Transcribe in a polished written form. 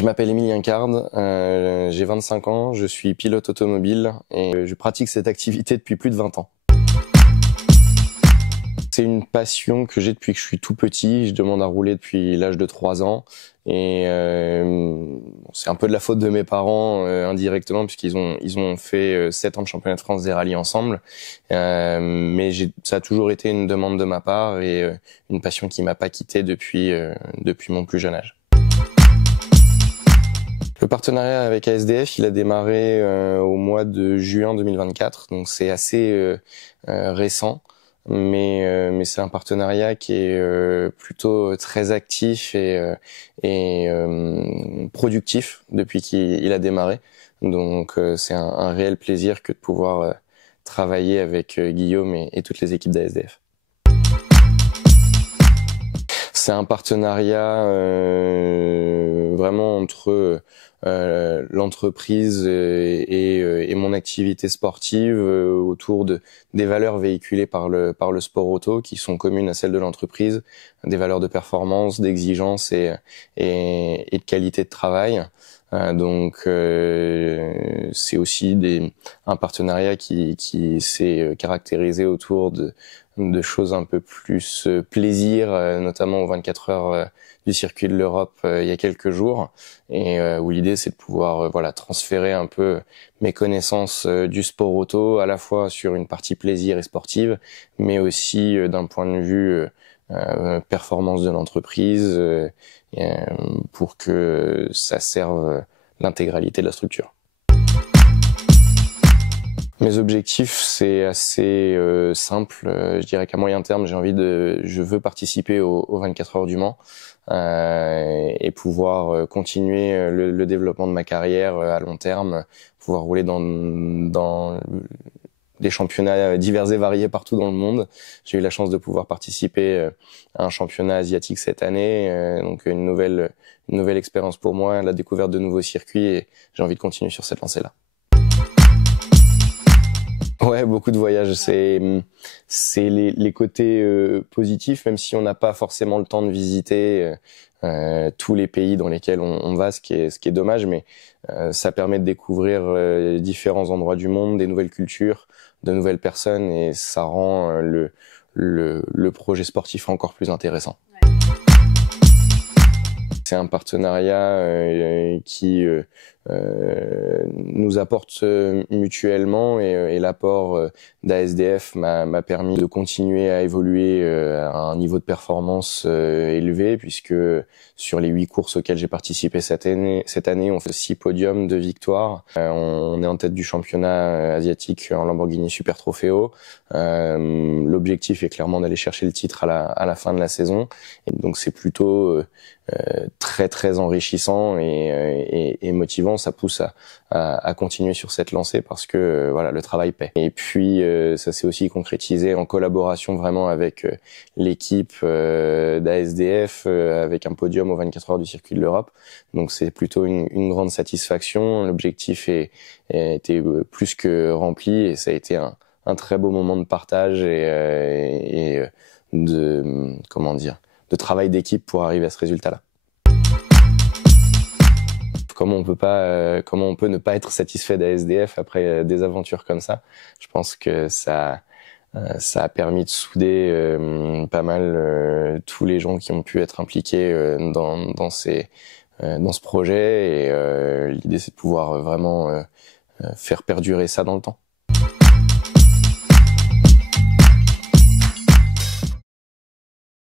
Je m'appelle Emilien Card, j'ai 25 ans, je suis pilote automobile et je pratique cette activité depuis plus de 20 ans. C'est une passion que j'ai depuis que je suis tout petit, je demande à rouler depuis l'âge de 3 ans et c'est un peu de la faute de mes parents indirectement puisqu'ils ont fait 7 ans de championnat de France des rallyes ensemble, mais ça a toujours été une demande de ma part et une passion qui m'a pas quitté depuis mon plus jeune âge. Le partenariat avec ASDF, il a démarré au mois de juin 2024, donc c'est assez récent, mais c'est un partenariat qui est plutôt très actif et productif depuis qu'il a démarré. Donc c'est un réel plaisir que de pouvoir travailler avec Guillaume et toutes les équipes d'ASDF. C'est un partenariat vraiment entre l'entreprise et mon activité sportive autour des valeurs véhiculées par le sport auto qui sont communes à celles de l'entreprise, des valeurs de performance, d'exigence et de qualité de travail. Donc c'est aussi un partenariat qui s'est caractérisé autour de choses un peu plus plaisir, notamment aux 24 heures du circuit de l'Europe il y a quelques jours, et où l'idée c'est de pouvoir transférer un peu mes connaissances du sport auto, à la fois sur une partie plaisir et sportive, mais aussi d'un point de vue performance de l'entreprise, pour que ça serve l'intégralité de la structure. Mes objectifs, c'est assez simple. Je dirais qu'à moyen terme, je veux participer aux 24 heures du Mans et pouvoir continuer le développement de ma carrière à long terme, pouvoir rouler dans des championnats divers et variés partout dans le monde. J'ai eu la chance de pouvoir participer à un championnat asiatique cette année, donc une nouvelle expérience pour moi, la découverte de nouveaux circuits, et j'ai envie de continuer sur cette lancée-là. Ouais, beaucoup de voyages. C'est les côtés positifs, même si on n'a pas forcément le temps de visiter tous les pays dans lesquels on va, ce qui est dommage, mais ça permet de découvrir différents endroits du monde, des nouvelles cultures, de nouvelles personnes, et ça rend le projet sportif encore plus intéressant. C'est un partenariat qui nous apporte mutuellement, et l'apport d'ASDF m'a permis de continuer à évoluer à un niveau de performance élevé, puisque sur les 8 courses auxquelles j'ai participé cette année, on fait 6 podiums, 2 victoires. On est en tête du championnat asiatique en Lamborghini Super Trofeo. L'objectif est clairement d'aller chercher le titre à la fin de la saison, et donc c'est plutôt très enrichissant et motivant. Ça pousse à continuer sur cette lancée parce que le travail paie. Et puis ça s'est aussi concrétisé en collaboration vraiment avec l'équipe d'ASDF, avec un podium aux 24 heures du circuit de l'Europe. Donc c'est plutôt une grande satisfaction. L'objectif était plus que rempli, et ça a été un très beau moment de partage et de travail d'équipe pour arriver à ce résultat-là. Comment on peut ne pas être satisfait d'ASDF après des aventures comme ça? Je pense que ça a permis de souder pas mal tous les gens qui ont pu être impliqués dans ce projet, et l'idée c'est de pouvoir vraiment faire perdurer ça dans le temps.